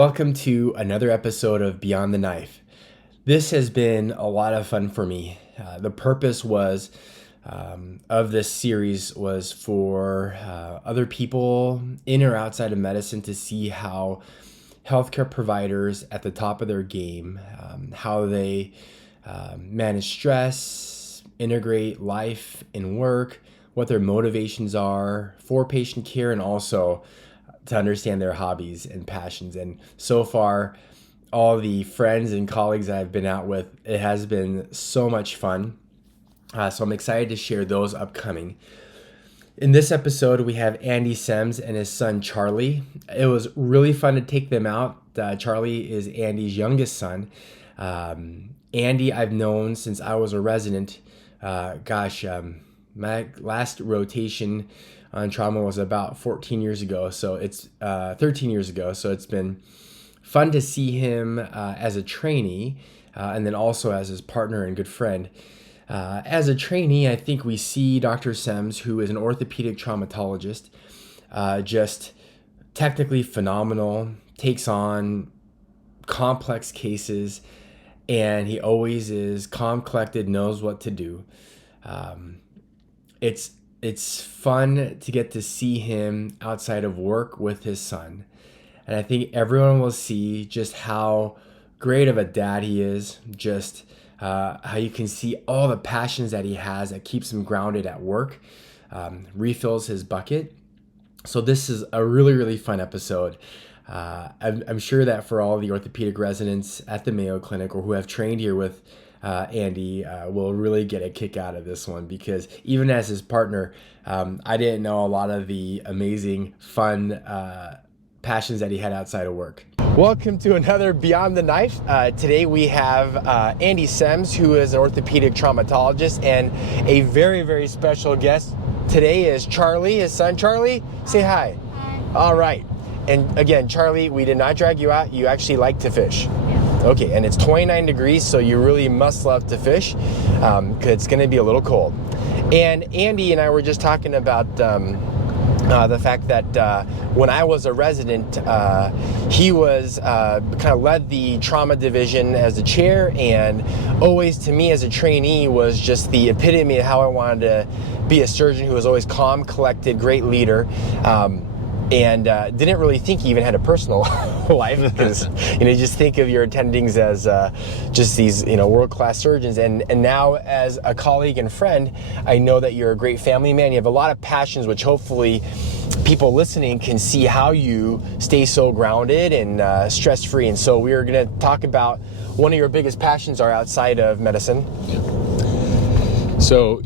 Welcome to another episode of Beyond the Knife. This has been a lot of fun for me. The purpose was of this series was for other people in or outside of medicine to see how healthcare providers at the top of their game, how they manage stress, integrate life and work, what their motivations are for patient care, and also to understand their hobbies and passions. And so far, all the friends and colleagues I've been out with, it has been so much fun. So I'm excited to share those upcoming. In this episode, we have Andy Sems and his son, Charlie. It was really fun to take them out. Charlie is Andy's youngest son. Andy, I've known since I was a resident. My last rotation on trauma was about 14 years ago. So it's 13 years ago. So it's been fun to see him as a trainee and then also as his partner and good friend. As a trainee, I think we see Dr. Sems, who is an orthopedic traumatologist, just technically phenomenal, takes on complex cases, and he always is calm, collected, knows what to do. It's fun to get to see him outside of work with his son. And I think everyone will see just how great of a dad he is, just how you can see all the passions that he has that keeps him grounded at work, refills his bucket. So this is a really, really fun episode. I'm sure that for all the orthopedic residents at the Mayo Clinic or who have trained here with Andy will really get a kick out of this one, because even as his partner, I didn't know a lot of the amazing, fun passions that he had outside of work. Welcome to another Beyond the Knife. Today we have Andy Sems, who is an orthopedic traumatologist, and a very, very special guest today is Charlie, his son. Charlie, say hi. Hi. All right. And again, Charlie, we did not drag you out. You actually like to fish. Okay, and it's 29 degrees, so you really must love to fish because it's going to be a little cold. And Andy and I were just talking about the fact that when I was a resident, he was kind of led the trauma division as a chair, and always to me as a trainee was just the epitome of how I wanted to be a surgeon who was always calm, collected, great leader. And didn't really think he even had a personal life, because you just think of your attendings as just these world-class surgeons. And now as a colleague and friend, I know that you're a great family man. You have a lot of passions, which hopefully people listening can see how you stay so grounded and stress-free. And so we're going to talk about one of your biggest passions are outside of medicine. So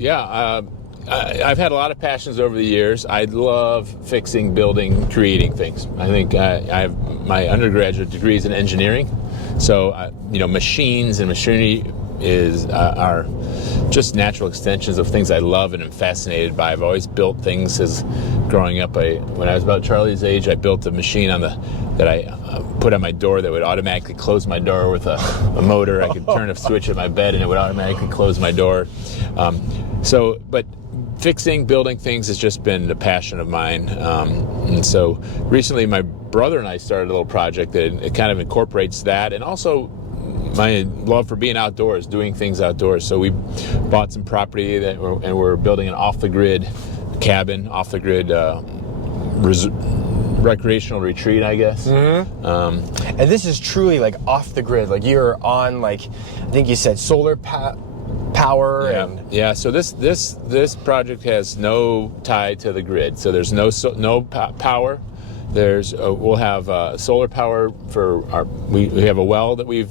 I've had a lot of passions over the years. I love fixing, building, creating things. I think I have my undergraduate degrees in engineering. So, machines and machinery are just natural extensions of things I love and am fascinated by. I've always built things as growing up. When I was about Charlie's age, I built a machine that I put on my door that would automatically close my door with a motor. I could turn a switch at my bed and it would automatically close my door. But fixing, building things has just been a passion of mine. And so recently my brother and I started a little project that it kind of incorporates that, and also my love for being outdoors, doing things outdoors. So we bought some property and we're building an off-the-grid cabin, off-the-grid recreational retreat, I guess. Mm-hmm. And this is truly like off the grid. Like you're on, I think you said solar power. So this project has no tie to the grid. So there's no power. We'll have solar power for we have a well that we've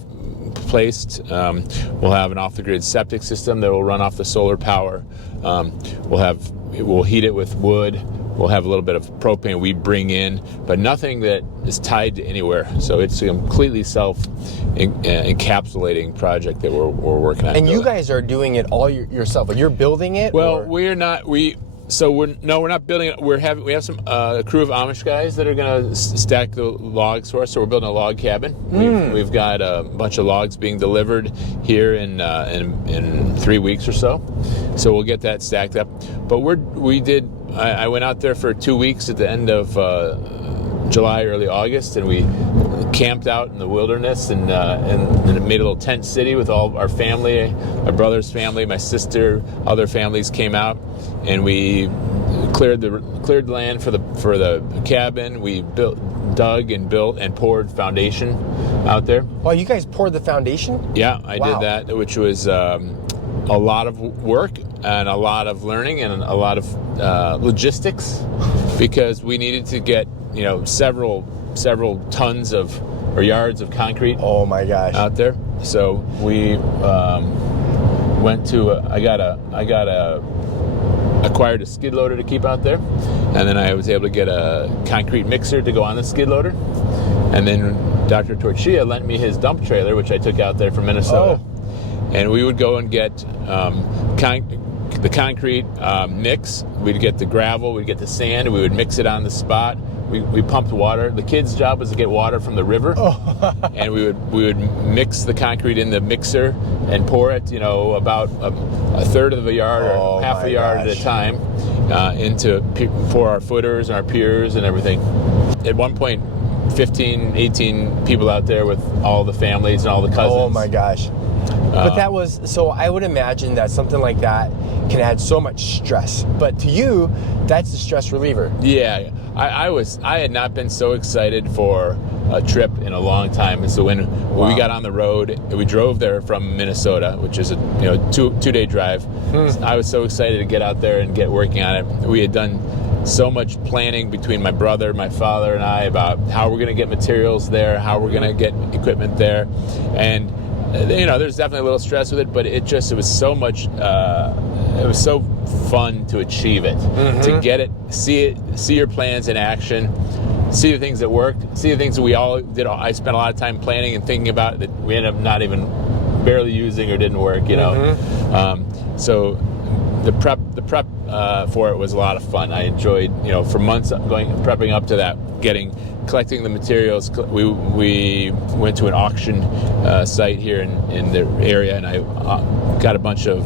placed. We'll have an off-the-grid septic system that will run off the solar power. We'll heat it with wood. We'll have a little bit of propane we bring in, but nothing that is tied to anywhere. So it's a completely self-encapsulating project that we're working on. And you guys are doing it all yourself. Like you're building it? Well, we're not. We're not building it. We have some a crew of Amish guys that are going to stack the logs for us. So we're building a log cabin. We've got a bunch of logs being delivered here in 3 weeks or so. So we'll get that stacked up. But I went out there for 2 weeks at the end of July, early August, and we camped out in the wilderness and made a little tent city with all our family, my brother's family, my sister, other families came out, and we cleared the land for the cabin. We dug and built and poured foundation out there. Oh, you guys poured the foundation? Yeah, I did that, which was a lot of work and a lot of learning and a lot of logistics, because we needed to get several tons or yards of concrete. Oh my gosh! Out there. So we went to acquired a skid loader to keep out there, and then I was able to get a concrete mixer to go on the skid loader, and then Dr. Torchia lent me his dump trailer, which I took out there from Minnesota. And we would go and get the concrete mix. We'd get the gravel, we'd get the sand, and we would mix it on the spot. We pumped water. The kids' job was to get water from the river, and we would mix the concrete in the mixer and pour it, about a third of a yard or half a yard at a time for our footers and our piers and everything. At one point, 15, 18 people out there with all the families and all the cousins. Oh my gosh. But that was, so I would imagine that something like that can add so much stress. But to you, that's a stress reliever. Yeah, I had not been so excited for a trip in a long time. And so when we got on the road, we drove there from Minnesota, which is a two-day drive. I was so excited to get out there and get working on it. We had done so much planning between my brother, my father, and I about how we're going to get materials there, how we're going to get equipment there, and there's definitely a little stress with it, but it was so much. It was so fun to achieve it, to get it, see your plans in action, see the things that worked, see the things that we all did. I spent a lot of time planning and thinking about that we ended up not even barely using or didn't work. So the prep for it was a lot of fun. I enjoyed, for months prepping up to that, collecting the materials. We went to an auction site here in the area, and I got a bunch of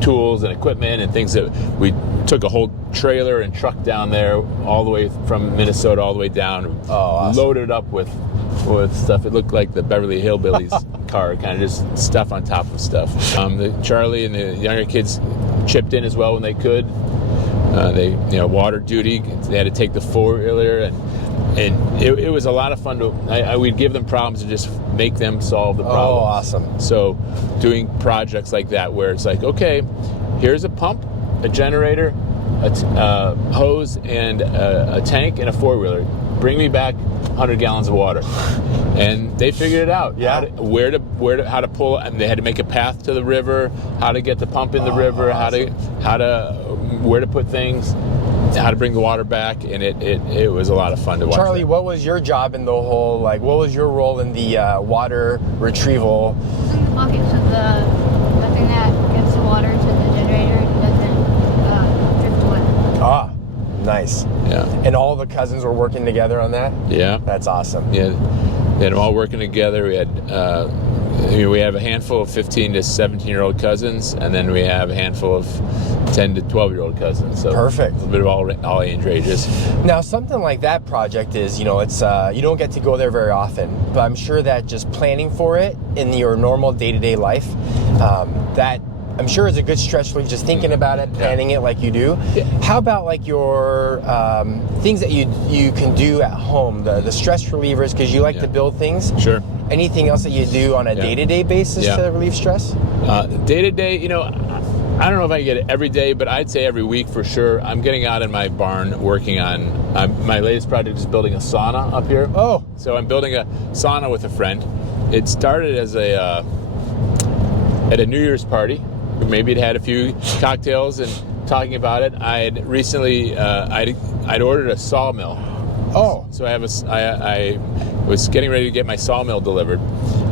tools and equipment and things that we took a whole trailer and truck down there all the way from Minnesota all the way down. Awesome. Loaded up with stuff. It looked like the Beverly Hillbillies car, kind of just stuff on top of stuff. Charlie and the younger kids chipped in as well when they could. They water duty. They had to take the four-wheeler, and it was a lot of fun we'd give them problems and just make them solve the problem. Oh, awesome. So doing projects like that where it's like, okay, here's a pump, a generator, a hose, and a tank, and a four-wheeler. Bring me back 100 gallons of water. And they figured it out. Yeah. How to pull, and they had to make a path to the river, how to get the pump in the river, awesome. where to put things, how to bring the water back, and it was a lot of fun to watch. Charlie, what was your job in the whole, what was your role in the water retrieval? Okay, so the thing that gets the water to the generator doesn't drift away. Ah, nice. Yeah. And all the cousins were working together on that? Yeah. That's awesome. Yeah. They had them all working together. We had we have a handful of 15 to 17-year-old cousins, and then we have a handful of 10 to 12-year-old cousins. So perfect. A little bit of all age ranges. Now, something like that project is, it's you don't get to go there very often, but I'm sure that just planning for it in your normal day-to-day life, that I'm sure is a good stretch for you, just thinking about it, planning it like you do. Yeah. How about your things that you can do at home, the stress relievers, because you like to build things? Sure. Anything else that you do on a day-to-day basis to relieve stress? Day-to-day, I don't know if I get it every day, but I'd say every week for sure. I'm getting out in my barn working on, my latest project is building a sauna up here. Oh. So I'm building a sauna with a friend. It started as at a New Year's party. Maybe it had a few cocktails and talking about it. I had recently, I'd ordered a sawmill. Oh. So I was getting ready to get my sawmill delivered,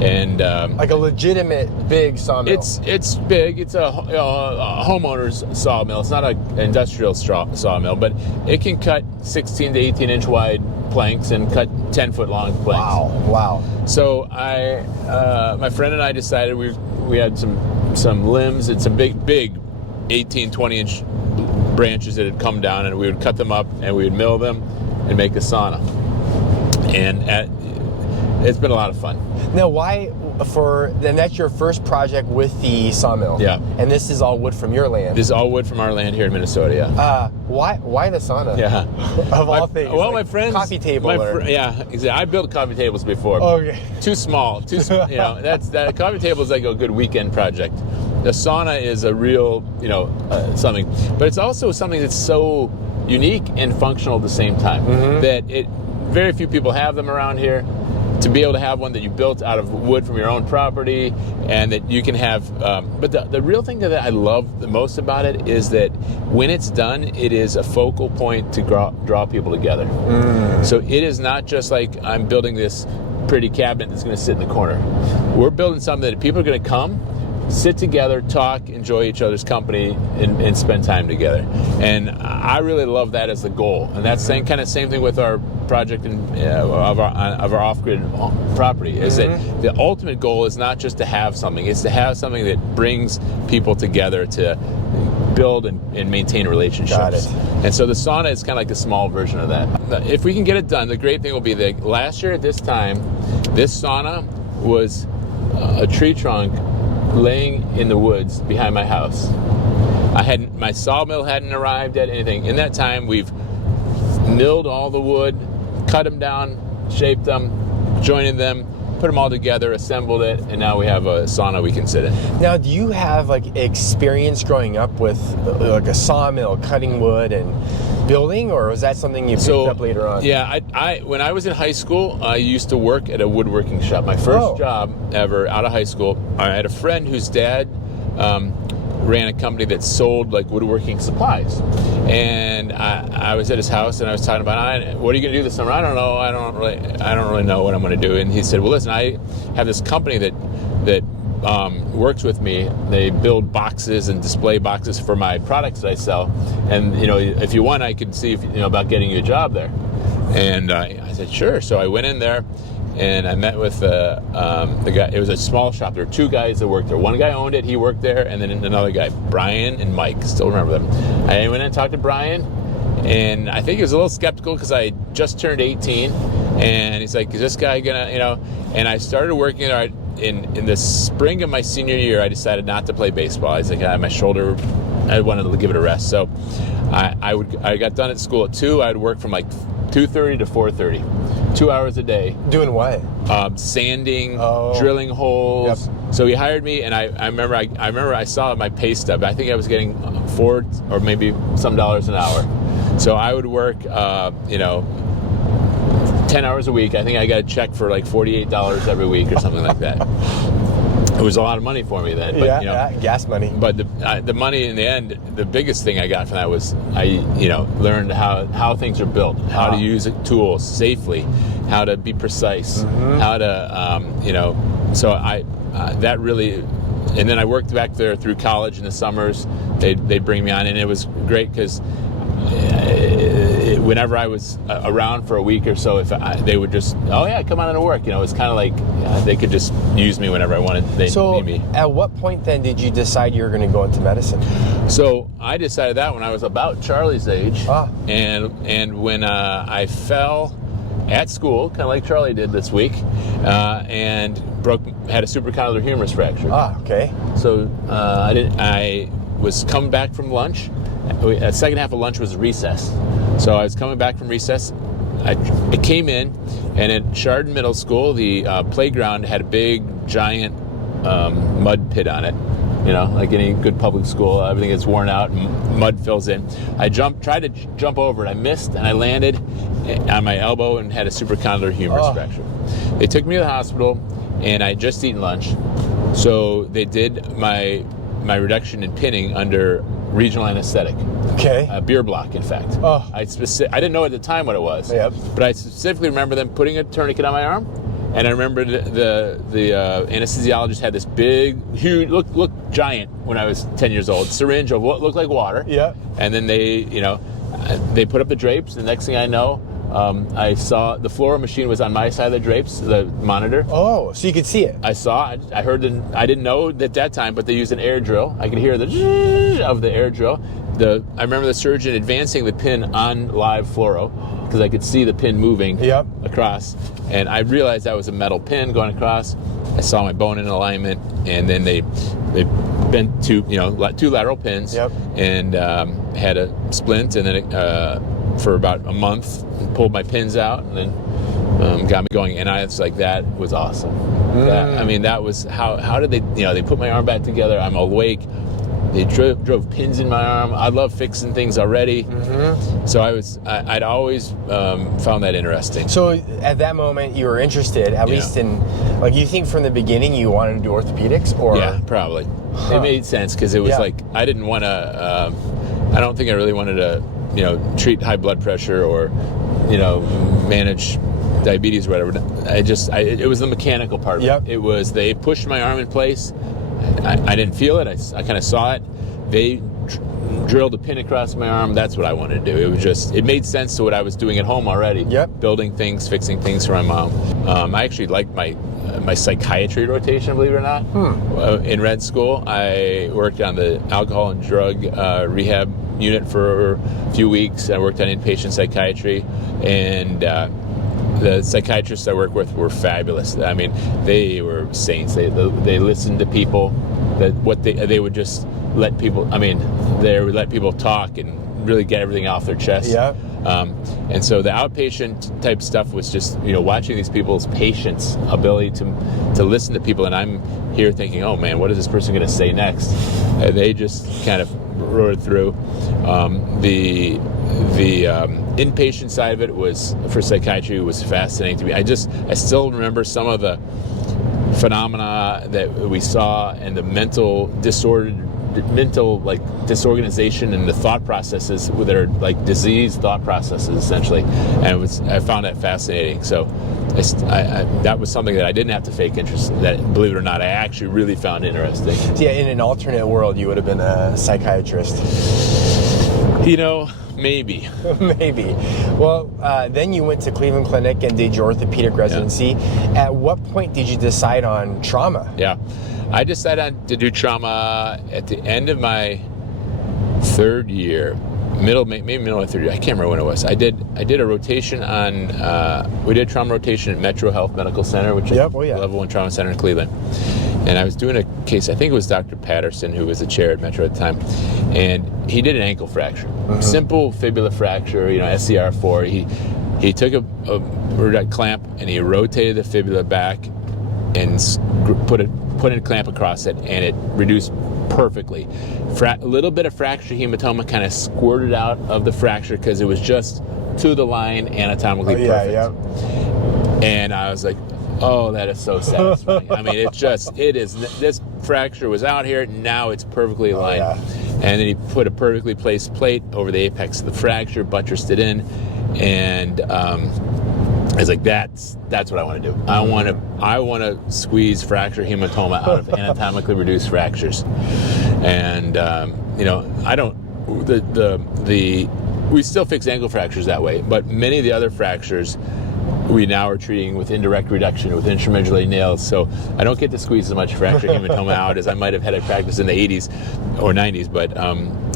and like a legitimate big sawmill. It's big. It's a homeowner's sawmill. It's not an industrial sawmill, but it can cut 16 to 18 inch wide planks and cut 10-foot long planks. Wow. So my friend and I decided we had some limbs and some big 18, 20 inch branches that had come down, and we would cut them up and we would mill them and make a sauna. And it's been a lot of fun. Now, then that's your first project with the sawmill. Yeah. And this is all wood from your land. This is all wood from our land here in Minnesota. Yeah. Why the sauna? Yeah. Of all things. Well, like my friends. coffee table. Yeah, exactly. I built coffee tables before. Okay. Too small. That coffee table is like a good weekend project. The sauna is a real, something, but it's also something that's so unique and functional at the same time that very few people have them around here. To be able to have one that you built out of wood from your own property, and that you can have, but the real thing that I love the most about it is that when it's done, it is a focal point to draw people together. So it is not just like I'm building this pretty cabinet that's going to sit in the corner. We're building something that people are going to come, sit together, talk, enjoy each other's company, and spend time together. And I really love that as the goal. And that's same thing with our project of our off-grid property. Is that the ultimate goal is not just to have something; it's to have something that brings people together to build and maintain relationships. Got it. And so the sauna is kind of like a small version of that. If we can get it done, the great thing will be that last year at this time, this sauna was a tree trunk laying in the woods behind my house. My sawmill hadn't arrived at anything. In that time, we've milled all the wood, cut them down, shaped them, jointed them, put them all together, assembled it, and now we have a sauna we can sit in. Now, do you have experience growing up with a sawmill, cutting wood and building, or was that something you picked up later on? Yeah, I when I was in high school, I used to work at a woodworking shop. My first job ever out of high school. I had a friend whose dad ran a company that sold woodworking supplies, and I was at his house and I was talking about, what are you going to do this summer? I don't know. I don't really know what I'm going to do. And he said, well, listen, I have this company that works with me. They build boxes and display boxes for my products that I sell. And if you want, I could see about getting you a job there. And I said, sure. So I went in there and I met with the guy. It was a small shop. There were two guys that worked there. One guy owned it. He worked there. And then another guy, Brian and Mike. Still remember them. I went in and talked to Brian. And I think he was a little skeptical because I just turned 18. And he's like, is this guy going to, And I started working there. In the spring of my senior year, I decided not to play baseball. I was like, my shoulder, I wanted to give it a rest. So I got done at school at 2. I'd work from 2:30 to 4:30, 2 hours a day. Doing what? Sanding, drilling holes. Yep. So he hired me, and I remember I saw my pay stub. I think I was getting $4 or maybe some dollars an hour. So I would work, 10 hours a week. I think I got a check for $48 every week or something like that. It was a lot of money for me then. But, gas money. But the money in the end, the biggest thing I got from that was I learned how things are built, how to use tools safely, how to be precise, how to so that really. And then I worked back there through college in the summers. They'd bring me on, and it was great because whenever I was around for a week or so, they would just, come on into work. It's kind of like they could just use me whenever I wanted. They need me. At what point then did you decide you were going to go into medicine? So I decided that when I was about Charlie's age, and when I fell at school, kind of like Charlie did this week, and had a supracondylar humerus fracture. Okay. So I was coming back from lunch. The second half of lunch was recess. So I was coming back from recess. I came in, and at Chardon Middle School, the playground had a big, giant mud pit on it. Like any good public school, everything is worn out and mud fills in. I tried to jump over it. I missed, and I landed on my elbow and had a supracondylar humerus fracture. They took me to the hospital, and I had just eaten lunch. So they did my reduction in pinning under regional anesthetic. Okay. A beer block, in fact. I didn't know at the time what it was. Yep. But I specifically remember them putting a tourniquet on my arm, and I remember the anesthesiologist had this big, huge, looked giant when I was 10 years old, syringe of what looked like water. Yeah. And then they put up the drapes. The next thing I know, I saw the fluoro machine was on my side of the drapes, the monitor. Oh, so you could see it. I saw. I heard. I didn't know at that time, but they used an air drill. I could hear the of the air drill. I remember the surgeon advancing the pin on live fluoro because I could see the pin moving across, and I realized that was a metal pin going across. I saw my bone in alignment, and then they bent two lateral pins, and had a splint, and then for about a month pulled my pins out, and then got me going. And I was like, that was awesome. That was how did they they put my arm back together? I'm awake. They drove pins in my arm. I love fixing things already. So I'd always found that interesting. So at that moment you were interested, at least in, like, you think from the beginning you wanted to do orthopedics, or? Yeah, probably. It made sense because it was like, I didn't want to, I don't think I really wanted to, treat high blood pressure or, manage diabetes or whatever. It was the mechanical part of it. It was, they pushed my arm in place. I didn't feel it. I kind of saw it. They drilled a pin across my arm. That's what I wanted to do. It made sense to what I was doing at home already. Building things, fixing things for my mom. I actually liked my psychiatry rotation, believe it or not. In med school, I worked on the alcohol and drug rehab unit for a few weeks. I worked on inpatient psychiatry, and the psychiatrists I worked with were fabulous. I mean, they were saints. They listened to people. They would just let people. They would let people talk and really get everything off their chest. And so the outpatient type stuff was just watching these people's patience, ability to listen to people, and I'm here thinking, oh man, what is this person going to say next? And they just kind of roared through. The inpatient side of it for psychiatry was fascinating to me. I still remember some of the phenomena that we saw and the mental disorganization and the thought processes that are like diseased thought processes essentially, and I found that fascinating. So that was something that I didn't have to fake interest, that, believe it or not, I actually really found interesting. In an alternate world you would have been a psychiatrist. Maybe. Maybe. Well, then you went to Cleveland Clinic and did your orthopedic residency. At what point did you decide on trauma? I decided to do trauma at the end of my third year, middle of my third year. I can't remember when it was. I did a rotation on. We did trauma rotation at Metro Health Medical Center, which is a level 1 trauma center in Cleveland. And I was doing a case. I think it was Dr. Patterson, who was the chair at Metro at the time, and he did an ankle fracture, simple fibula fracture, SCR4. He took a clamp and he rotated the fibula back and put in a clamp across it, and it reduced perfectly. A little bit of fracture hematoma kind of squirted out of the fracture because it was just to the line, anatomically perfect. And I was like, oh, that is so satisfying. This fracture was out here, now it's perfectly aligned. And then he put a perfectly placed plate over the apex of the fracture, buttressed it in, and I was like, that's what I want to do. I want to squeeze fracture hematoma out of anatomically reduced fractures. And we still fix ankle fractures that way, but many of the other fractures we now are treating with indirect reduction with intramedullary nails. So I don't get to squeeze as much fracture hematoma out as I might have had at practice in the 80s or 90s, but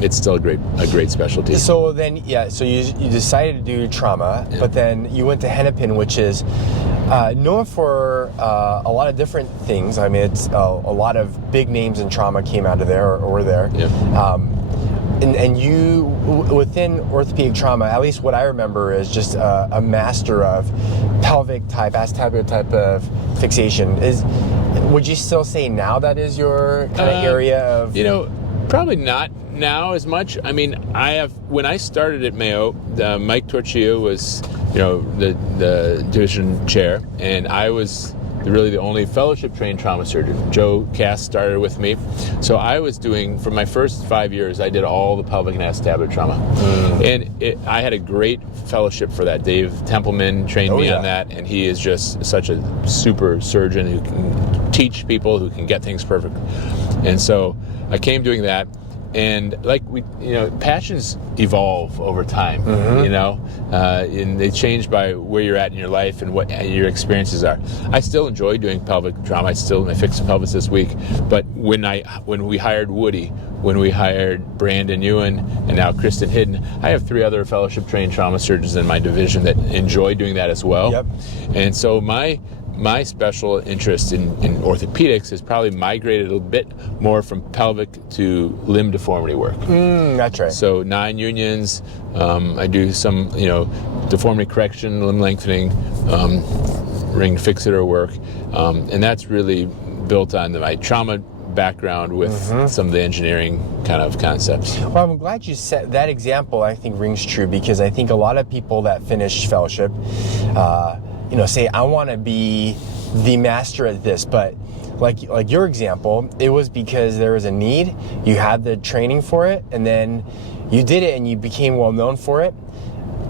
it's still a great specialty. So then, so you decided to do trauma, but then you went to Hennepin, which is known for a lot of different things. It's a lot of big names in trauma came out of there or were there. And you, within orthopedic trauma, at least what I remember is just a master of pelvic type, acetabular type of fixation. Would you still say now that is your kind of area of? Probably not now as much. When I started at Mayo, Mike Torchia was, the division chair, and I was really the only fellowship-trained trauma surgeon. Joe Cass started with me. So I was doing, for my first 5 years, I did all the pelvic and acetabular trauma. And I had a great fellowship for that. Dave Templeman trained me on that, and he is just such a super surgeon who can teach people, who can get things perfect. And so I came doing that. And passions evolve over time, and they change by where you're at in your life and what your experiences are. I still enjoy doing pelvic trauma. I fixed the pelvis this week. But when we hired Woody when we hired Brandon Ewan and now Kristen Hidden. I have 3 other fellowship trained trauma surgeons in my division that enjoy doing that as well. Yep. And so my special interest in orthopedics has probably migrated a bit more from pelvic to limb deformity work. That's right. So 9 unions, I do some, deformity correction, limb lengthening, ring fixator work, and that's really built on my trauma background with some of the engineering kind of concepts. Well, I'm glad you said that example. I think rings true, because I think a lot of people that finish fellowship, say, I want to be the master at this, but like your example, it was because there was a need, you had the training for it, and then you did it and you became well known for it.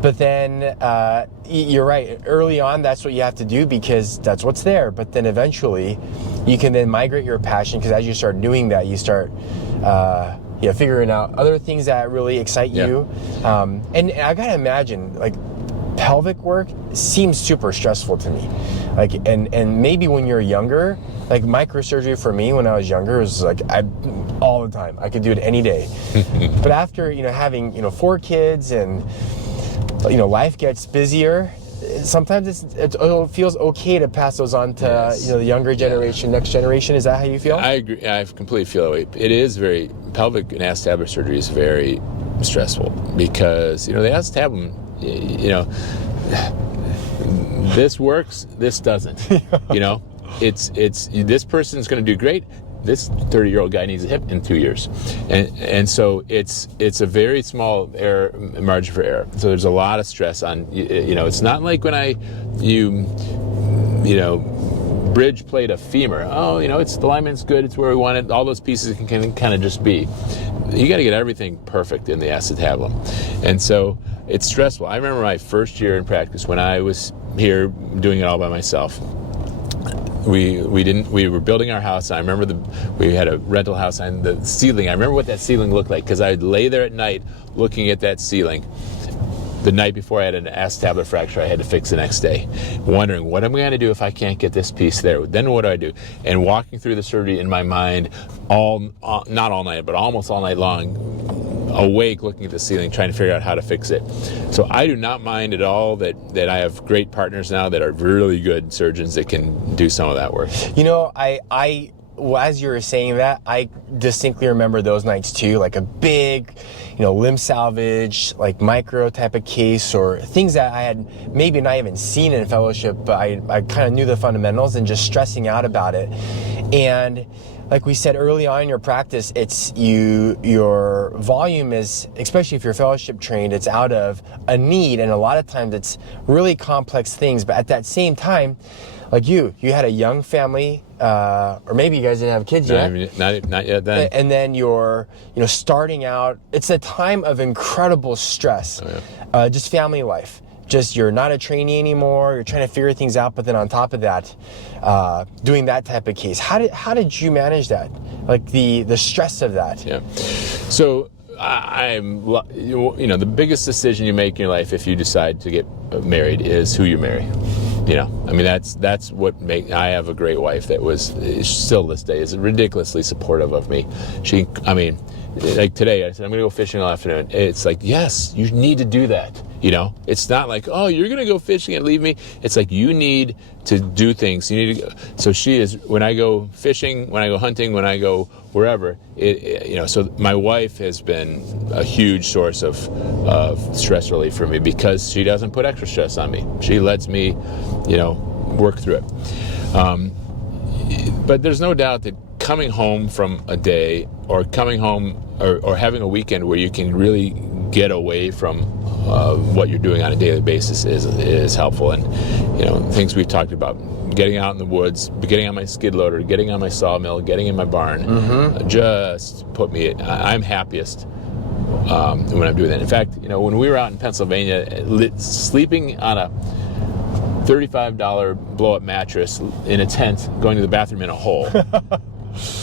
But then you're right, early on that's what you have to do because that's what's there. But then eventually you can then migrate your passion, because as you start doing that, you start figuring out other things that really excite you. And I gotta imagine, like, pelvic work seems super stressful to me. Like, and maybe when you're younger, like microsurgery for me when I was younger was like all the time. I could do it any day. But after having 4 kids and life gets busier, sometimes it feels okay to pass those on to the younger generation, next generation. Is that how you feel? I agree. I completely feel that way. It is pelvic and acetabulum surgery is very stressful because the acetabulum, this works, this doesn't. It's this person's going to do great. This 30-year-old guy needs a hip in 2 years, and so it's a very small margin for error. So there's a lot of stress on It's not like when you bridge plate a femur. It's the alignment's good. It's where we want it. All those pieces can kind of just be. You got to get everything perfect in the acetabulum, and so it's stressful. I remember my first year in practice when I was here doing it all by myself. We were building our house. I remember we had a rental house, and the ceiling, I remember what that ceiling looked like, because I'd lay there at night looking at that ceiling. The night before I had an acetabular fracture I had to fix the next day, wondering what am I going to do if I can't get this piece there? Then what do I do? And walking through the surgery in my mind, not all night, but almost all night long, awake looking at the ceiling, trying to figure out how to fix it. So I do not mind at all that I have great partners now that are really good surgeons that can do some of that work. As you were saying that, I distinctly remember those nights too, like a big, limb salvage, like micro type of case, or things that I had maybe not even seen in fellowship, but I kind of knew the fundamentals, and just stressing out about it. And like we said early on in your practice, it's your volume is, especially if you're fellowship trained, it's out of a need, and a lot of times it's really complex things. But at that same time, like you had a young family, or maybe you guys didn't have kids yet. Not yet then. And then you're, starting out. It's a time of incredible stress, just family life. Just you're not a trainee anymore. You're trying to figure things out, but then on top of that, doing that type of case. How did you manage that? Like the stress of that? Yeah. So the biggest decision you make in your life if you decide to get married is who you marry. That's what I have a great wife that was still this day is ridiculously supportive of me. Like today, I said, I'm going to go fishing all afternoon. It's like, yes, you need to do that. It's not like, oh, you're going to go fishing and leave me. It's like, you need to do things. You need to go. So she is, when I go fishing, when I go hunting, when I go wherever, so my wife has been a huge source of stress relief for me because she doesn't put extra stress on me. She lets me, work through it. But there's no doubt that coming home from a day or coming home or having a weekend where you can really get away from what you're doing on a daily basis is helpful. And things we've talked about, getting out in the woods, getting on my skid loader, getting on my sawmill, getting in my barn, just put me I'm happiest when I'm doing that. In fact, when we were out in Pennsylvania, sleeping on a $35 blow-up mattress in a tent, going to the bathroom in a hole.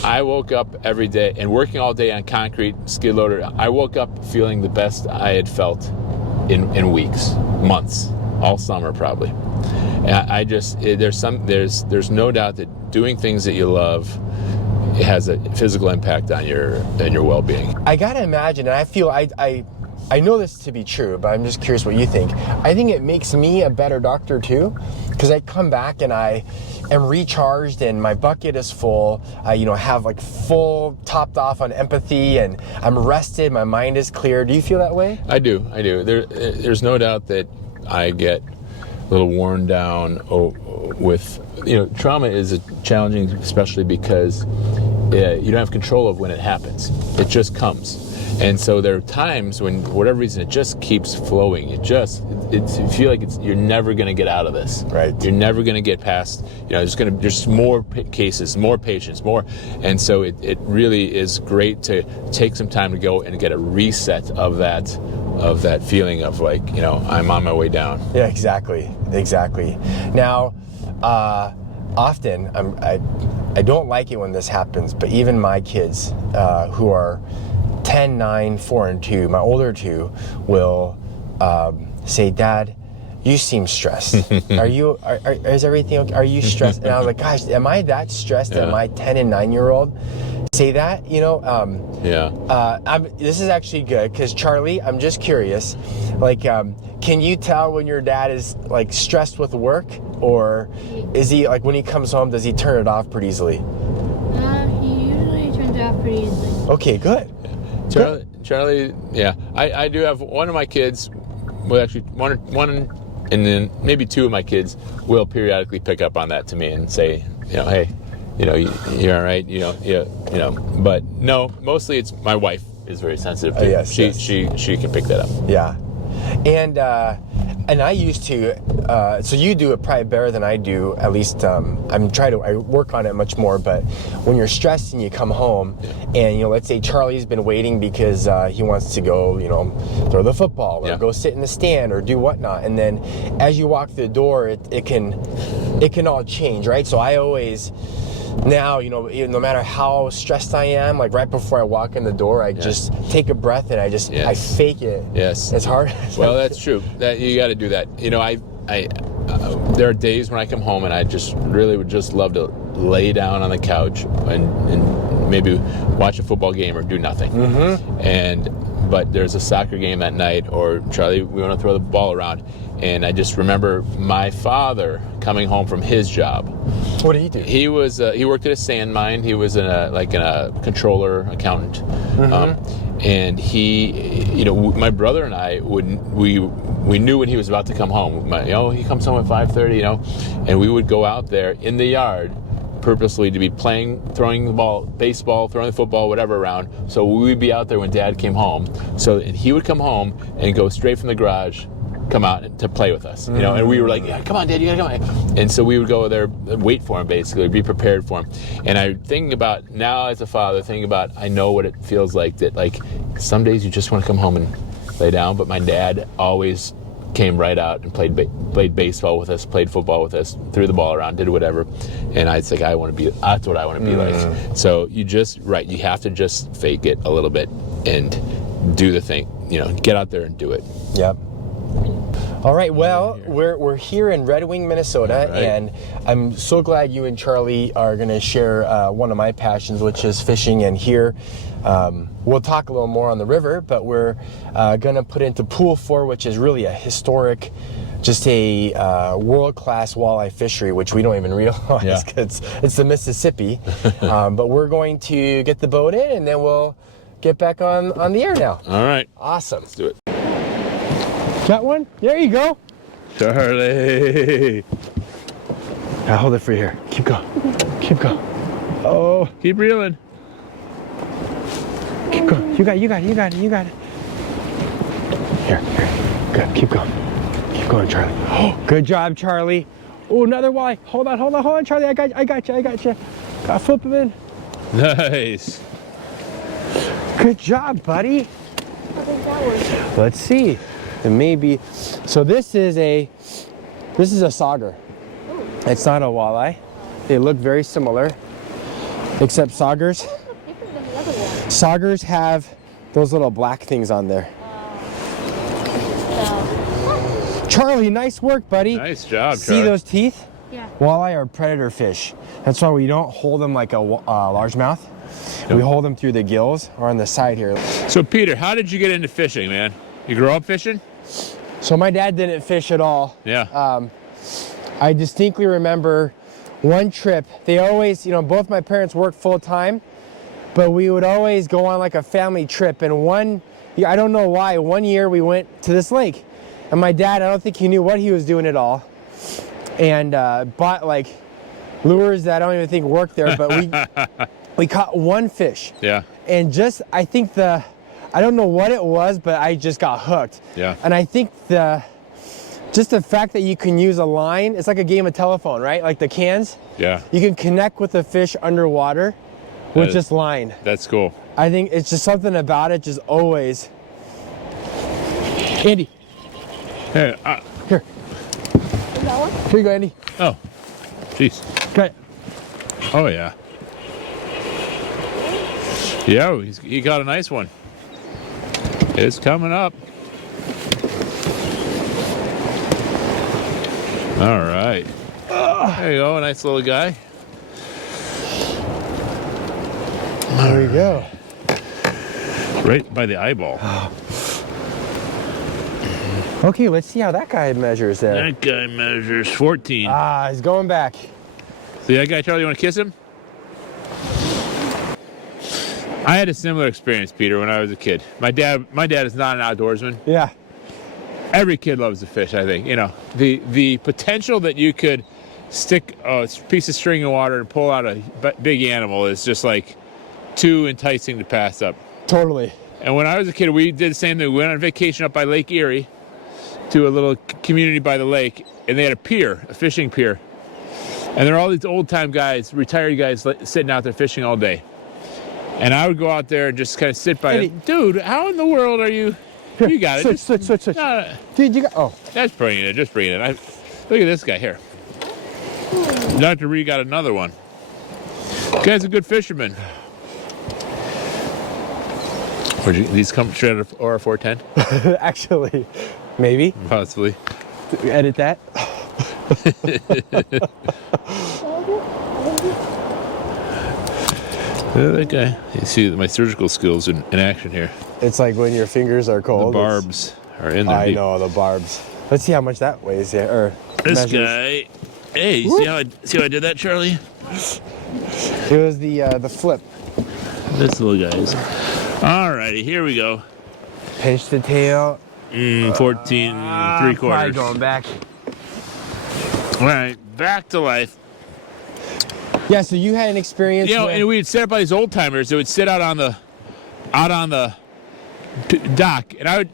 I woke up every day and working all day on concrete, skid loader. I woke up feeling the best I had felt in weeks, months, all summer probably. And there's no doubt that doing things that you love it has a physical impact on your well-being. I gotta imagine, and I feel I know this to be true, but I'm just curious what you think. I think it makes me a better doctor too, because I come back and I am recharged and my bucket is full. I have like full topped off on empathy, and I'm rested. My mind is clear. Do you feel that way? I do. There's no doubt that I get a little worn down with trauma is challenging, especially because you don't have control of when it happens. It just comes. And so there are times when, for whatever reason, it just keeps flowing. You feel like you're never going to get out of this. Right. You're never going to get past. There's more cases, more patients, more, and so it really is great to take some time to go and get a reset of that feeling of like, I'm on my way down. Yeah, exactly. Now, often I don't like it when this happens, but even my kids who are 10, 9, 4, and 2, my older two will say, "Dad, you seem stressed. Is everything okay? Are you stressed?" And I was like, "Gosh, am I that stressed that my 10 and 9-year-old say that?" This is actually good because Charlie, I'm just curious. Like, can you tell when your dad is like stressed with work, or is he like when he comes home, does he turn it off pretty easily? He usually turns it off pretty easily. Okay, good. Charlie, yeah. I do have one of my kids, well, actually one, and then maybe two of my kids will periodically pick up on that to me and say, hey, you're all right, But no, mostly it's my wife is very sensitive to. Yes, she can pick that up. Yeah, and I used to. So you do it probably better than I do. At least I work on it much more. But when you're stressed and you come home, and let's say Charlie's been waiting because he wants to go, throw the football or go sit in the stand or do whatnot, and then as you walk through the door, it can all change, right? So I always. Now, no matter how stressed I am, like right before I walk in the door, I just take a breath and I fake it. Yes. It's hard. Well, that's true. That you got to do that. There are days when I come home and I just really would just love to lay down on the couch and maybe watch a football game or do nothing. Mm-hmm. But there's a soccer game that night, or Charlie, we want to throw the ball around. And I just remember my father coming home from his job. What did he do? He worked at a sand mine. He was in a controller accountant. Mm-hmm. And he, my brother and I we knew when he was about to come home. He comes home at 5:30, and we would go out there in the yard purposely to be throwing the ball, baseball, throwing the football, whatever around. So we would be out there when Dad came home. So and he would come home and go straight from the garage, come out to play with us, and we were like, yeah, come on, Dad, you gotta come. And so we would go there, wait for him, basically, be prepared for him. And I'm thinking about now as a father, I know what it feels like that, like, some days you just want to come home and lay down, but my dad always came right out and played baseball with us, played football with us, threw the ball around, did whatever. And I'd say, that's what I want to be like. So you have to just fake it a little bit and do the thing, get out there and do it. Yep. All right, well, we're here in Red Wing, Minnesota, right. And I'm so glad you and Charlie are going to share one of my passions, which is fishing. And here, we'll talk a little more on the river, but we're going to put into Pool 4, which is really a historic, just a world-class walleye fishery, which we don't even realize because it's the Mississippi. But we're going to get the boat in, and then we'll get back on the air now. All right. Awesome. Let's do it. Got one? There you go. Charlie. I'll hold it for you here. Keep going. Keep going. Oh. Keep reeling. Keep going. You got it. Here. Good. Keep going. Keep going, Charlie. Oh, good job, Charlie. Oh, another walleye. Hold on, Charlie. I got you. Gotta flip him in. Nice. Good job, buddy. How big that was? Let's see. And maybe, so this is a sauger. Ooh. It's not a walleye. They look very similar, except saugers Different than the other one. saugers have those little black things on there. Charlie, nice work, buddy. Nice job, Charlie. See those teeth? Yeah. Walleye are predator fish. That's why we don't hold them like a largemouth. We hold them through the gills or on the side here. So Peter, how did you get into fishing, man? You grew up fishing? So my dad didn't fish at all. Yeah. I distinctly remember one trip. They always, you know, both my parents worked full time, but we would always go on like a family trip. And I don't know why, one year we went to this lake. And my dad, I don't think he knew what he was doing at all. And bought like lures that I don't even think worked there, but we caught one fish. Yeah. And just, I think I don't know what it was, but I just got hooked. Yeah. And I think just the fact that you can use a line, it's like a game of telephone, right? Like the cans. Yeah. You can connect with the fish underwater with just line. That's cool. I think it's just something about it, just always. Andy. Hey, Here. That one? Here you go, Andy. oh, jeez. Okay. Oh yeah. Yeah, he got a nice one. It's coming up. All right. There you go, a nice little guy. There we go. Right by the eyeball. Okay, let's see how that guy measures there. That guy measures 14. Ah, he's going back. See that guy, Charlie? You want to kiss him? I had a similar experience, Peter, when I was a kid. My dad is not an outdoorsman. Yeah. Every kid loves to fish, I think. You know, the potential that you could stick a piece of string in water and pull out a big animal is just like too enticing to pass up. Totally. And when I was a kid, we did the same thing. We went on vacation up by Lake Erie to a little community by the lake, and they had a fishing pier. And there are all these old-time guys, retired guys sitting out there fishing all day. And I would go out there and just kind of sit by it. Dude, how in the world are you? Here, You got it. Switch. No, Dude, you got, oh. just bring it. Just bring it. Look at this guy here. Dr. Reed got another one. This guy's a good fisherman. These come straight out of OR 410? Actually, maybe. Possibly. Edit that. That guy. You see my surgical skills in action here. It's like when your fingers are cold. The barbs are in there. I know, the barbs. Let's see how much that weighs here. Or This measures. guy. Hey, see how I did that, Charlie? It was the flip. This little guy's. Alrighty, here we go. Pinch the tail. 14 Probably 3/4. going back. All right, back to life. Yeah, so you had an experience. You know, with- and we'd sit up by these old timers that would sit out on the dock, and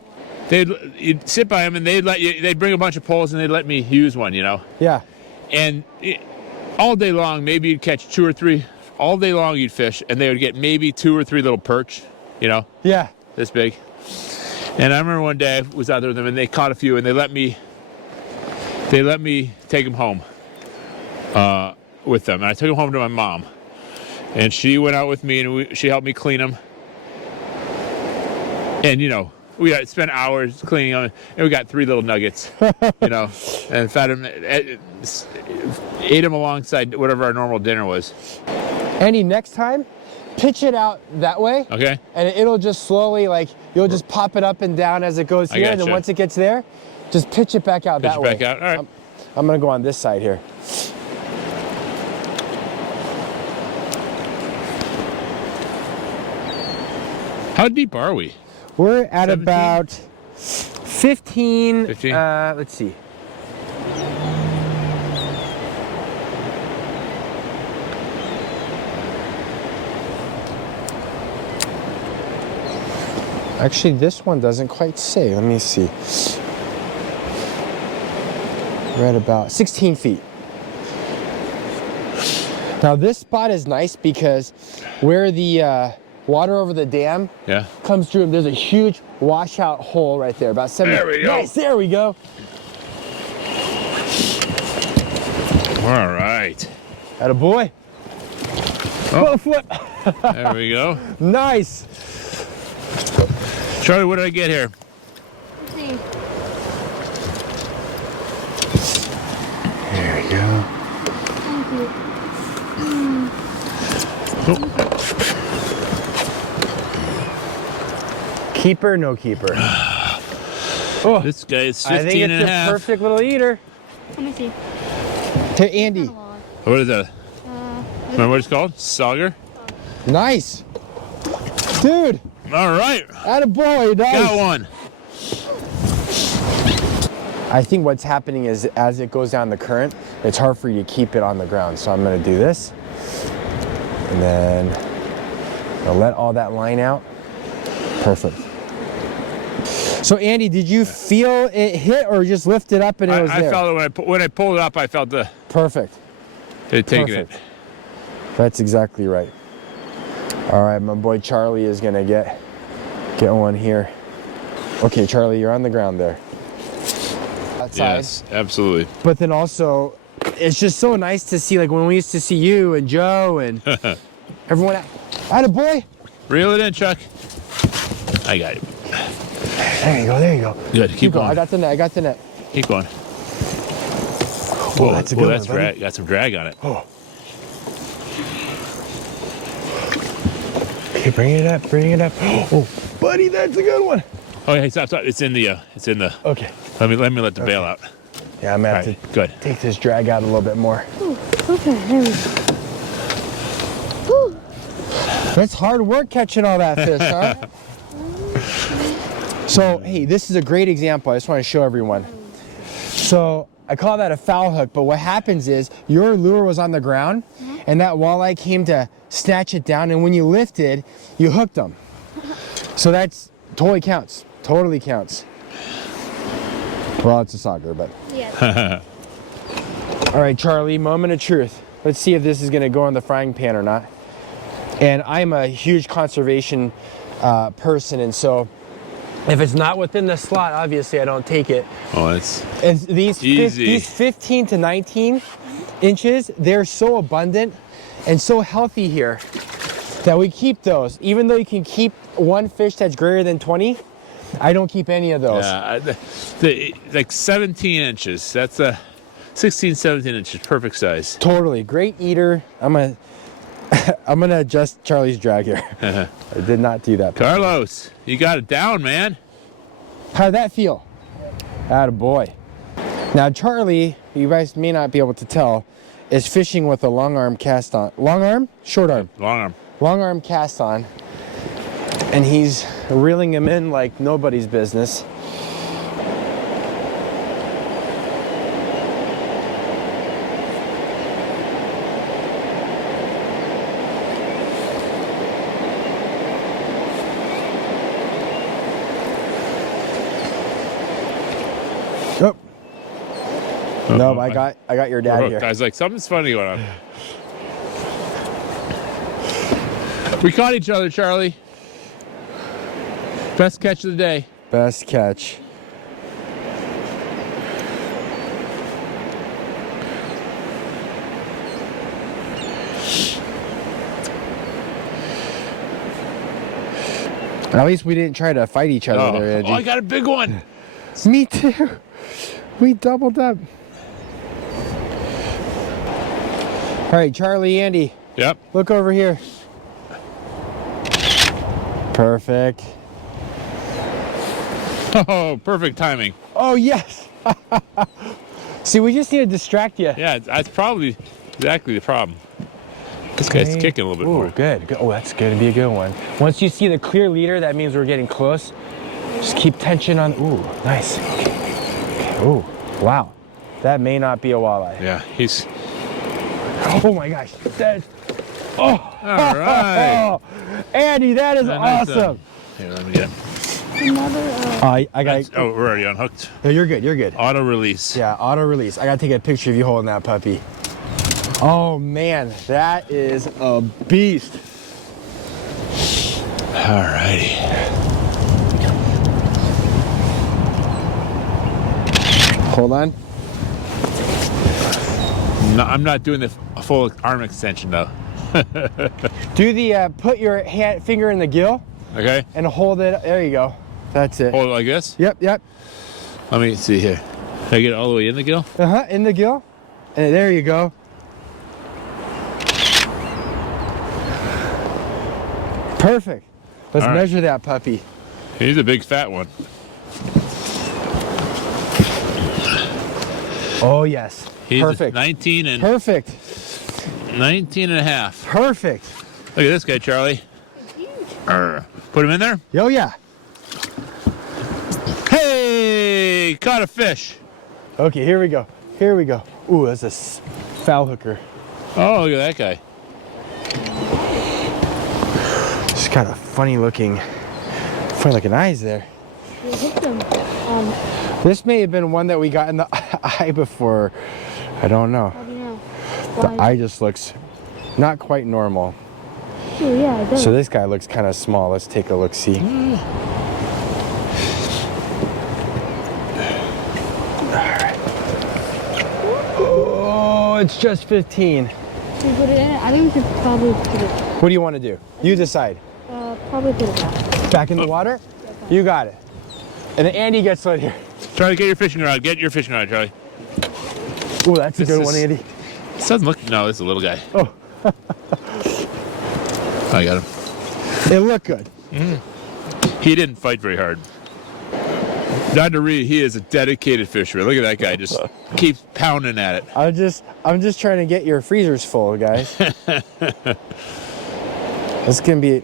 you'd sit by them, and they'd bring a bunch of poles, and they'd let me use one, you know. Yeah. And all day long, maybe you'd catch 2 or 3. All day long, you'd fish, and they would get maybe 2 or 3 little perch, you know. Yeah. This big. And I remember one day I was out there with them, and they caught a few, and they let me take them home with them. And I took them home to my mom, and she went out with me, and she helped me clean them. And you know, we had spent hours cleaning them, and we got 3 little nuggets, you know, and fed them, ate them alongside whatever our normal dinner was. Andy, next time, pitch it out that way. Okay. And it'll just slowly, like, you'll just pop it up and down as it goes here. And then gotcha. once it gets there, just pitch it back out that way. Pitch it back out. All right. I'm going to go on this side here. How deep are we? We're at 17? about 15. 15? Let's see. Actually, this one doesn't quite say. Let me see. We're at about 16 feet. Now this spot is nice because where the water over the dam comes through, there's a huge washout hole right there, about 7. There we go. Nice, there we go. All right. Attaboy. Oh, flip. There we go. Nice. Charlie, what did I get here? Let's see. There we go. Thank you. Keeper, no keeper. Oh, This guy is I think 15 it's and a a half. perfect little eater. Let me see. Hey, Andy. What is that? Uh, Remember what it's called? Sauger? Nice. Dude, All right. attaboy, nice. Got one. I think what's happening is as it goes down the current, it's hard for you to keep it on the ground. So I'm gonna do this. And then I'll let all that line out. Perfect. So Andy, did you feel it hit or just lift it up and it was I there? felt it when I pulled it up. I felt it Perfect. taking Perfect. it. That's exactly right. All right, my boy Charlie is gonna get one here. Okay, Charlie, you're on the ground there. Outside. Yes, absolutely. But then also, it's just so nice to see, like when we used to see you and Joe and everyone. Attaboy. Reel it in, Chuck. I got it. There you go, there you go. Good. Keep going. I got the net, I got the net. Keep going. Oh, that's a good That's one, buddy. got some drag on it. Oh. Okay, bring it up, bring it up. Oh, buddy, that's a good one. Oh yeah, stop. It's in the. Okay. Let me let the bail out. Yeah, I'm gonna All have right, to good. take this drag out a little bit more. okay, there we go. Whew. That's hard work catching all that fish, huh? So, hey, this is a great example. I just want to show everyone. So, I call that a foul hook, but what happens is your lure was on the ground and that walleye came to snatch it down, and when you lifted, you hooked them. So that's totally counts. Totally counts. Well, it's a sauger, but. Yeah. All right, Charlie, moment of truth. Let's see if this is gonna go in the frying pan or not. And I'm a huge conservation person, and so if it's not within the slot, obviously I don't take it. Oh, it's And these easy. these 15 to 19 inches, they're so abundant and so healthy here that we keep those. Even though you can keep one fish that's greater than 20, I don't keep any of those. yeah. Like 17 inches. That's a 16, 17 inches, perfect size. Totally, great eater. I'm gonna adjust Charlie's drag here. I did not do that. Carlos, you got it down, man. How'd that feel? Attaboy. Now Charlie, you guys may not be able to tell, is fishing with a long arm cast on. Long arm? Short arm? Long arm. Long arm cast on. And he's reeling him in like nobody's business. Oh. No, I got your dad here. I was like, something's funny going on. We caught each other, Charlie. Best catch of the day. Best catch. At least we didn't try to fight each other there, Angie. I got a big one. Me too. We doubled up. All right, Charlie, Andy, Yep. look over here. Perfect. Oh, perfect timing. Oh, yes. See, we just need to distract you. Yeah, that's probably exactly the problem. This guy's kicking a little bit Ooh, more. good. Oh, that's going to be a good one. Once you see the clear leader, that means we're getting close. Just keep tension on. Ooh, nice. Okay. Ooh, wow. That may not be a walleye. Yeah, he's. Oh my gosh. That. Oh. All right. Andy, that is Nice, awesome. Here, let me get it. I got. Oh, we're already unhooked. No, you're good. You're good. Auto release. Yeah, auto release. I got to take a picture of you holding that puppy. Oh man, that is a beast. All righty. Hold on. No, I'm not doing the full arm extension though. Do the put your finger in the gill Okay. and hold it. There you go. That's it. Hold it like this. Yep, yep. Let me see here. Can I get it all the way in the gill? In the gill. And there you go. Perfect. Let's All right. measure that puppy. He's a big fat one. Oh yes. He's Perfect. 19 and Perfect. 19 and a half. Perfect. Look at this guy, Charlie. Put him in there. Oh yeah. Hey, caught a fish. Okay, here we go. Here we go. Ooh, that's a foul hooker. Oh, look at that guy. It's got a funny looking eyes there. We hit them. This may have been one that we got in the eye before. I don't know. How do you know? The Why? eye just looks not quite normal. Oh, yeah, it does. So this guy looks kind of small. Let's take a look, see. Oh, it's just 15. Should we put it in? I think we should probably put it. What do you want to do? You decide. Probably put it back. Back in the water? You got it. And then Andy gets right here. Charlie, get your fishing rod. Get your fishing rod, Charlie. Oh, that's a This good one, is- Andy. This doesn't look. No, this is a little guy. Oh, I got him. it looked good. He didn't fight very hard. Dr. Reed, he is a dedicated fisherman. Look at that guy. Just keeps pounding at it. I'm just trying to get your freezers full, guys. It's gonna be.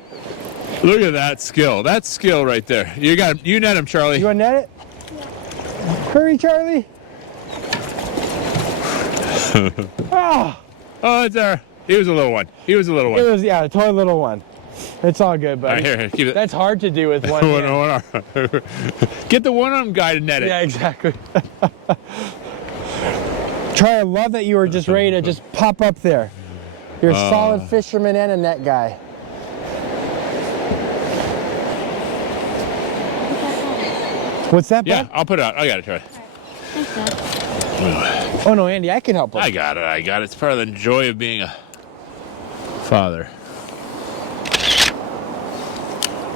Look at that skill. That's skill right there. You got him. You net him, Charlie. You want to net it? Hurry, Charlie! Oh, Oh, it's there. He was a little one. He was a little it one. was a toy little one. It's all good, All right, buddy. here, keep it. That's hard to do with one hand. One arm. Get the one-arm guy to net it. Yeah, exactly. Charlie, I love that you were just ready to just pop up there. You're a solid fisherman and a net guy. What's that, bud? Yeah, I'll put it out. I got it, Charlie. Thanks, Dad. Oh no, Andy, I can help him. I got it. I got it. It's part of the joy of being a father.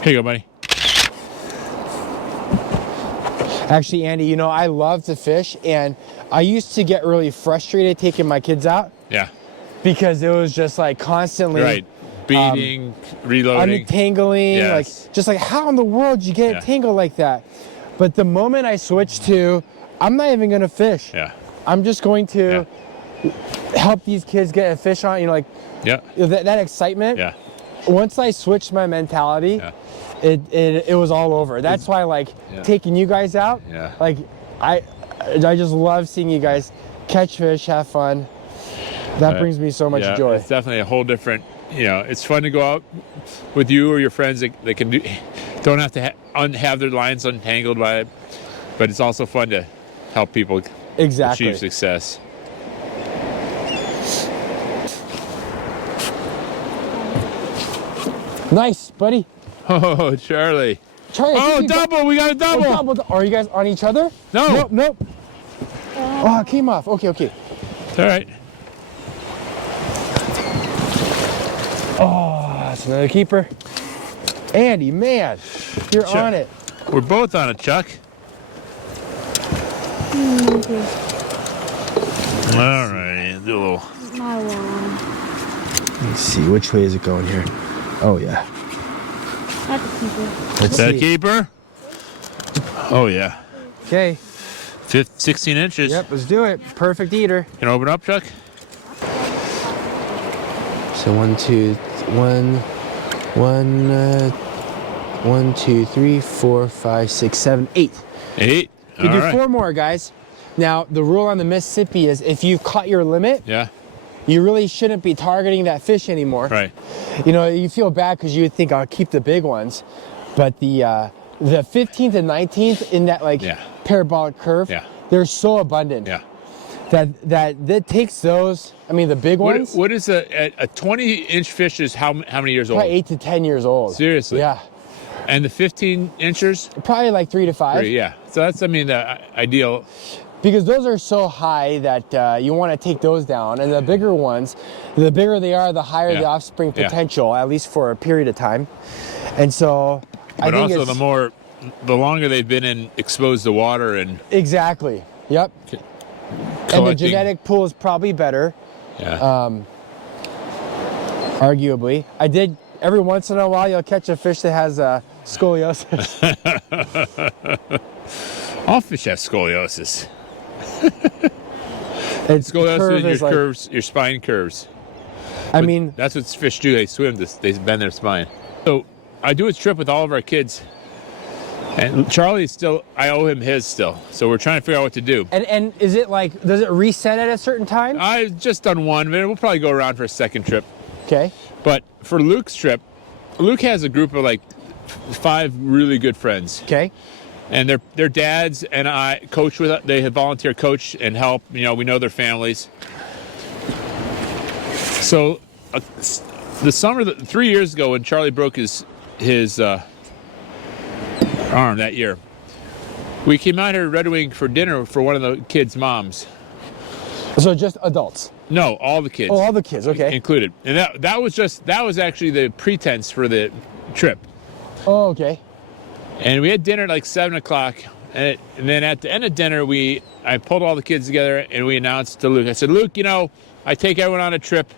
Here you go, buddy. Actually, Andy, you know, I love to fish, and I used to get really frustrated taking my kids out Yeah. because it was just like constantly Right. Beating, reloading. untangling, Yes. like just like how in the world did you get Yeah. a tangle like that? But the moment I switched to, I'm not even gonna fish. Yeah. I'm just going to help these kids get a fish on. You know, like Yeah. that excitement. Yeah. Once I switched my mentality, Yeah. it was all over. That's why like Yeah. taking you guys out. Yeah. Like I just love seeing you guys catch fish, have fun. That brings me so much Yeah, joy. It's definitely a whole different. You know, it's fun to go out with you or your friends that can do. Don't have to have their lines untangled by it, but it's also fun to help people Exactly. achieve success. Nice, buddy. Oh, Charlie. Charlie, I think Oh, you got- double! We got a double! Oh, double. Are you guys on each other? No. Nope. Oh, it came off. Okay. It's all right. Oh, that's another keeper. Andy, man, you're Chuck. on it. We're both on it, Chuck. Okay. All right, do a little. My one. Let's see, which way is it going here? Oh yeah. That's a keeper. Let's That see. keeper? Oh yeah. Okay. 16 inches. Yep, let's do it. Perfect eater. Can you open up, Chuck? So 1, 2, 3, 4, 5, 6, 7, 8. 8. We All do right. 4 more, guys. Now, the rule on the Mississippi is if you've caught your limit, Yeah. you really shouldn't be targeting that fish anymore. Right. You know, you feel bad because you would think I'll keep the big ones, but the 15th and 19th in that like Yeah. parabolic curve, Yeah. they're so abundant Yeah. that takes those. I mean, the big ones, What is a 20-inch fish is how many years old? probably 8 to 10 years old. Seriously? Yeah, And the 15 inches? probably like 3 to 5. Yeah. So that's, I mean, the ideal. Because those are so high that you want to take those down, and the bigger ones, the bigger they are, the higher Yeah. the offspring Yeah. potential, at least for a period of time. And so, I But think also it's, the longer they've been exposed to water and exactly. Yep. And the collecting. genetic pool is probably better, Yeah. arguably. I did every once in a while you'll catch a fish that has scoliosis. All fish have scoliosis. It's Scoliosis is your like, curves, your spine curves. I mean, That's what fish do. They swim. They bend their spine. So I do a trip with all of our kids, and Charlie still. I owe him his still. So we're trying to figure out what to do. and is it like, does it reset at a certain time? I've just done one. We'll probably go around for a second trip. Okay. But for Luke's trip, Luke has a group of like 5 really good friends. Okay. And their dads and I coach with. They have volunteer coach and help. You know, we know their families. So, the summer, 3 years ago, when Charlie broke his arm that year, we came out here to Red Wing for dinner for one of the kids' moms. So just adults? No, all the kids. Oh, all the kids. Okay. Included. And that was actually the pretense for the trip. Oh, okay. And we had dinner at like 7 o'clock. And then at the end of dinner, I pulled all the kids together and we announced to Luke. I said, Luke, you know, I take everyone on a trip.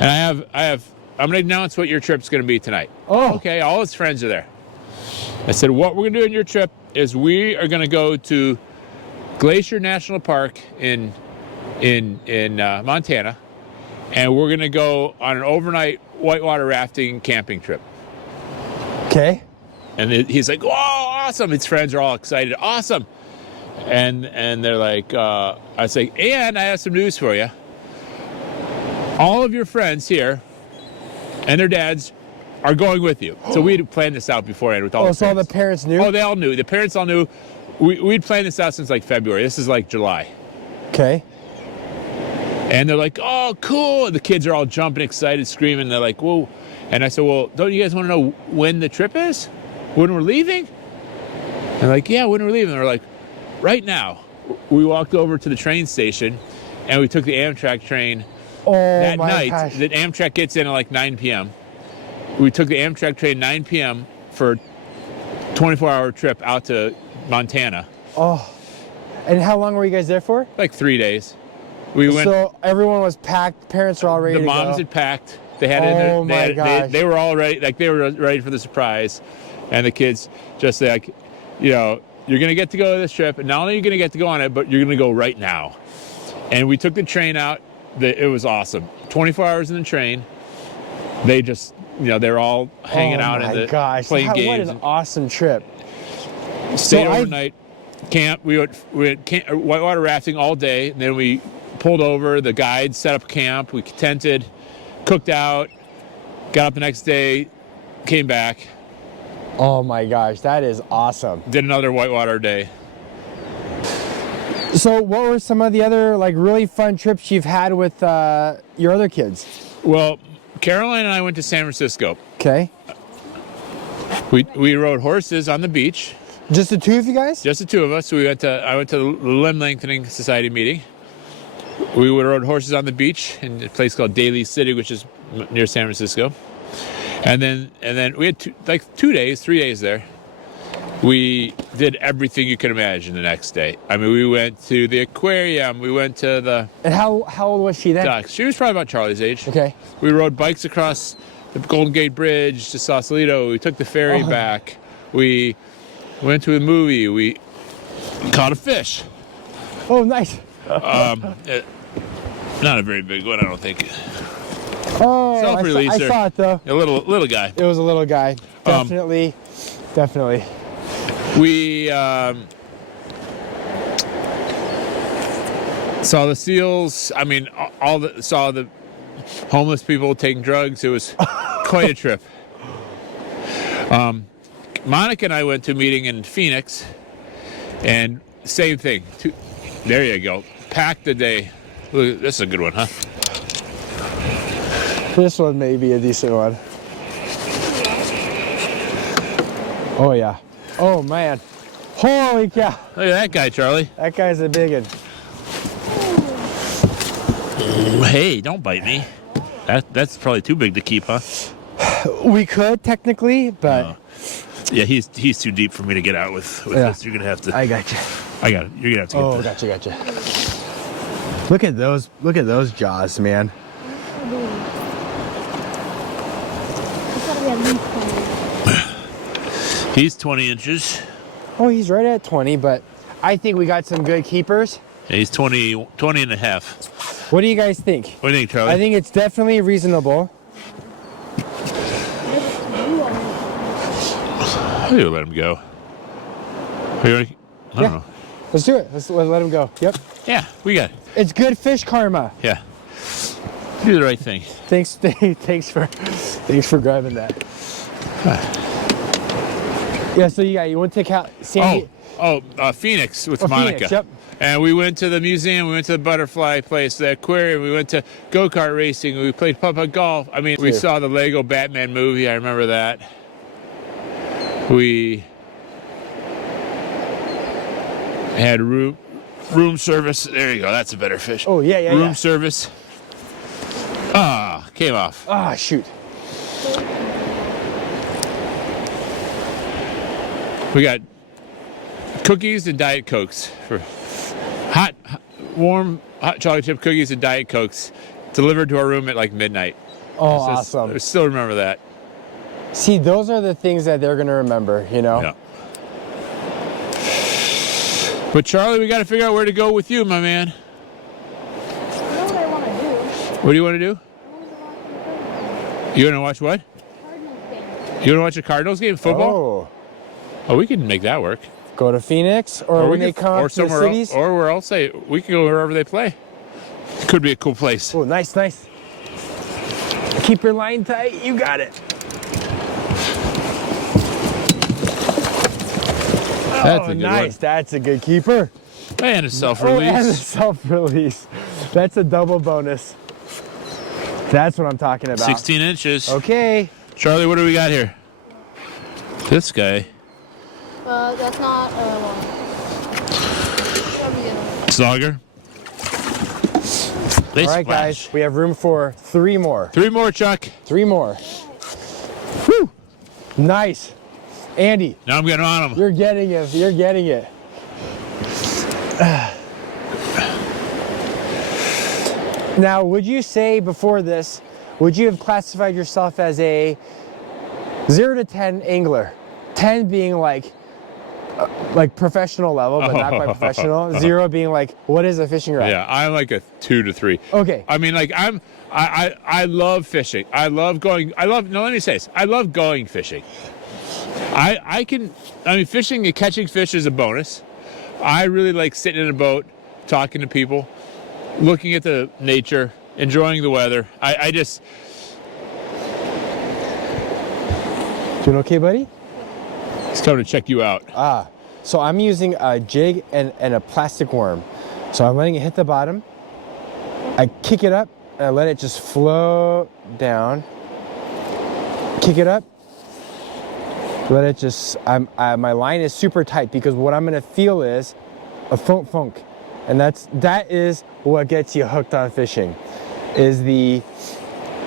And I'm going to announce what your trip's going to be tonight. Oh. Okay, all his friends are there. I said, what we're going to do in your trip is we are going to go to Glacier National Park in Montana. And we're going to go on an overnight whitewater rafting camping trip. Okay. And he's like, "Oh, awesome!" His friends are all excited. Awesome. And they're like, I say, and I have some news for you. All of your friends here and their dads are going with you. So we'd planned this out beforehand with all the so all parents. the parents knew? Oh, they all knew. The parents all knew. We'd planned this out since like February. This is like July. Okay. And they're like, "Oh, cool!" And the kids are all jumping, excited, screaming. They're like, "Whoa!" And I said, "Well, don't you guys want to know when the trip is? When we're leaving?" And they're like, "Yeah, when we're leaving." They're like, "Right now." We walked over to the train station, and we took the Amtrak train. Oh, That my night, gosh. the Amtrak gets in at like 9 p.m. We took the Amtrak train 9 p.m. for a 24-hour trip out to Montana. Oh. And how long were you guys there for? Like 3 days. We went. So everyone was packed. Parents were all ready The to go. moms had packed. They had Oh, my they gosh. were all ready. Like they were ready for the surprise, and the kids just like, you know, you're gonna get to go to this trip, and not only are you gonna get to go on it, but you're gonna go right now. And we took the train out. It was awesome. 24 hours in the train. They just, you know, they're all hanging out in the playing games. What an awesome trip. Stayed So overnight. Camp. We went whitewater rafting all day. And then we pulled over. The guide set up camp. We tented, cooked out, got up the next day, came back. Oh my gosh, that is awesome. Did another whitewater day. So what were some of the other like really fun trips you've had with your other kids? Well, Caroline and I went to San Francisco. Okay. We rode horses on the beach. Just the two of you guys? Just the two of us. I went to the Limb Lengthening Society meeting. We rode horses on the beach in a place called Daly City, which is near San Francisco. And then we had 3 days there. We did everything you could imagine the next day. I mean, we went to the aquarium. We went to the And how old was she then? ducks. She was probably about Charlie's age. Okay. We rode bikes across the Golden Gate Bridge to Sausalito. We took the ferry back. We went to a movie. We caught a fish. Oh, nice. Not a very big one, I don't think. Oh, I Self-releaser. saw it though. A little guy. It was a little guy. Definitely. We saw the seals. I mean, saw the homeless people taking drugs. It was quite a trip. Monica and I went to a meeting in Phoenix, and same thing. There you go. Packed the day. Look, this is a good one, huh? This one may be a decent one. Oh yeah. Oh man. Holy cow. Look at that guy, Charlie. That guy's a big one. Hey, don't bite me. That's probably too big to keep, huh? We could technically, but Yeah, he's too deep for me to get out with this. You're gonna have to. I got you. I got it. You're gonna have to get Oh, that. gotcha. Look at those jaws, man. He's 20 inches. Oh, he's right at 20, but I think we got some good keepers. Yeah, he's 20 and a half. What do you guys think? What do you think, Charlie? I think it's definitely reasonable. Maybe we'll let him go. I don't know. Let's do it. Let's let him go. Yep. Yeah, we got it. It's good fish karma. Yeah. Do the right thing. Thanks for grabbing that. Yeah, so you want to take out Sandy? Phoenix with Monica. Phoenix, yep. And we went to the museum, we went to the butterfly place, the aquarium, we went to go-kart racing, we played putt-putt golf. I mean, we saw the Lego Batman movie, I remember that. We had room service. There you go, that's a better fish. Oh, yeah. Room service. Ah, came off. Ah, shoot. We got cookies and Diet Cokes for warm hot chocolate chip cookies and Diet Cokes delivered to our room at like midnight. Oh, awesome. I still remember that. See, those are the things that they're going to remember, you know? Yeah. But Charlie, we got to figure out where to go with you, my man. You know what I want to do? What do you want to do? You want to watch what? Cardinals game. You want to watch a Cardinals game, football? Oh, we can make that work. Go to Phoenix, or when they come up to the cities. Or where else? We can go wherever they play. Could be a cool place. Oh, nice. Keep your line tight. You got it. That's a good nice. one. That's a good keeper. And a self-release. Oh, and a self-release. That's a double bonus. That's what I'm talking about. 16 inches. Okay. Charlie, what do we got here? This guy. That's not one. Slogger. They All right, splash. guys. We have room for 3 more. 3 more, Chuck. 3 more. Whew. Nice. Andy. Now I'm getting on him. You're getting it. You're getting it. Now, would you say before this, would you have classified yourself as a 0 to 10 angler? 10 being like professional level, but not quite professional. 0 being like, what is a fishing rod? Yeah, I'm like a 2 to 3. Okay. I mean, like I love fishing. I love going fishing. I mean, fishing and catching fish is a bonus. I really like sitting in a boat, talking to people, looking at the nature, enjoying the weather. Doing okay, buddy? He's coming to check you out. So I'm using a jig and a plastic worm. So I'm letting it hit the bottom. I kick it up and I let it just float down. Kick it up. Let it just, my line is super tight because what I'm gonna feel is a funk. And that is what gets you hooked on fishing. Is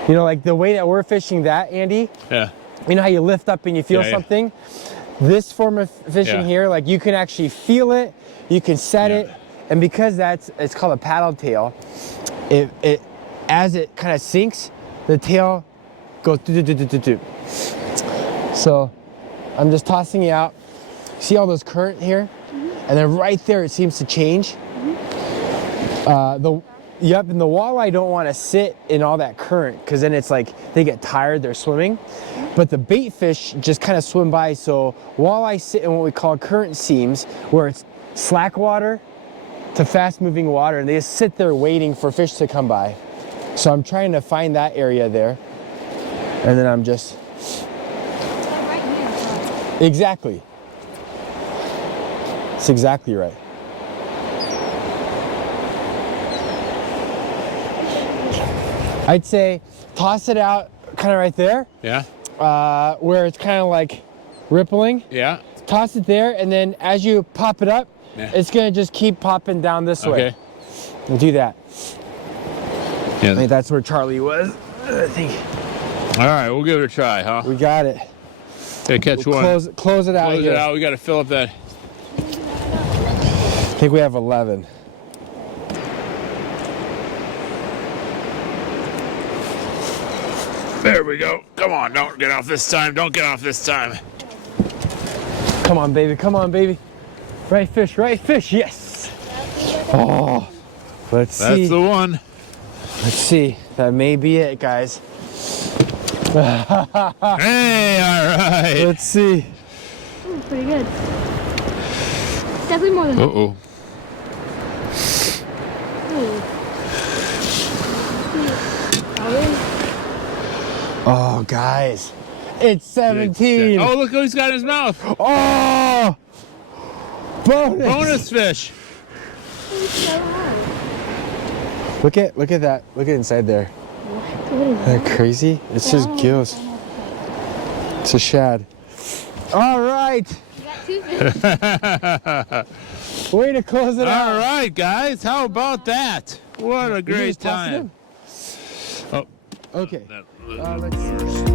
like the way that we're fishing that, Andy? Yeah. You know how you lift up and you feel something? This form of fishing here, like you can actually feel it, you can set it, and because it's called a paddle tail, it as it kind of sinks, the tail goes do. So I'm just tossing it out. See all those current here? And then right there it seems to change. And the walleye don't want to sit in all that current because then it's like they get tired, they're swimming. But the bait fish just kind of swim by, so walleye sit in what we call current seams, where it's slack water to fast moving water, and they just sit there waiting for fish to come by. So I'm trying to find that area there, and then I'm just... Exactly. It's exactly right. I'd say toss it out kind of right there. Yeah. Where it's kind of like rippling. Yeah. Toss it there, and then as you pop it up, it's gonna just keep popping down this way. Okay. And do that. Yeah. I think that's where Charlie was. I think. All right, we'll give it a try, huh? We got it. Okay, catch one. Close it out. Close it here. out. We got to fill up that. I think we have 11. There we go. Come on, don't get off this time. Don't get off this time. Come on, baby. Come on, baby. Right fish, right fish. Yes. Oh, let's see. That's the one. Let's see. That may be it, guys. Hey, all right. Let's see. Ooh, pretty good. It's definitely more than Uh-oh. Oh, guys. It's 17. Oh, look what he's got in his mouth. Oh! Bonus. Bonus fish. Look at that. Look at inside there. What is Isn't that crazy? It's just gills. It's a shad. All right. You got 2 fish. Way to close it out. All right, guys. How about that? What a You great just tossed time. him? Oh, Okay. that Let's see.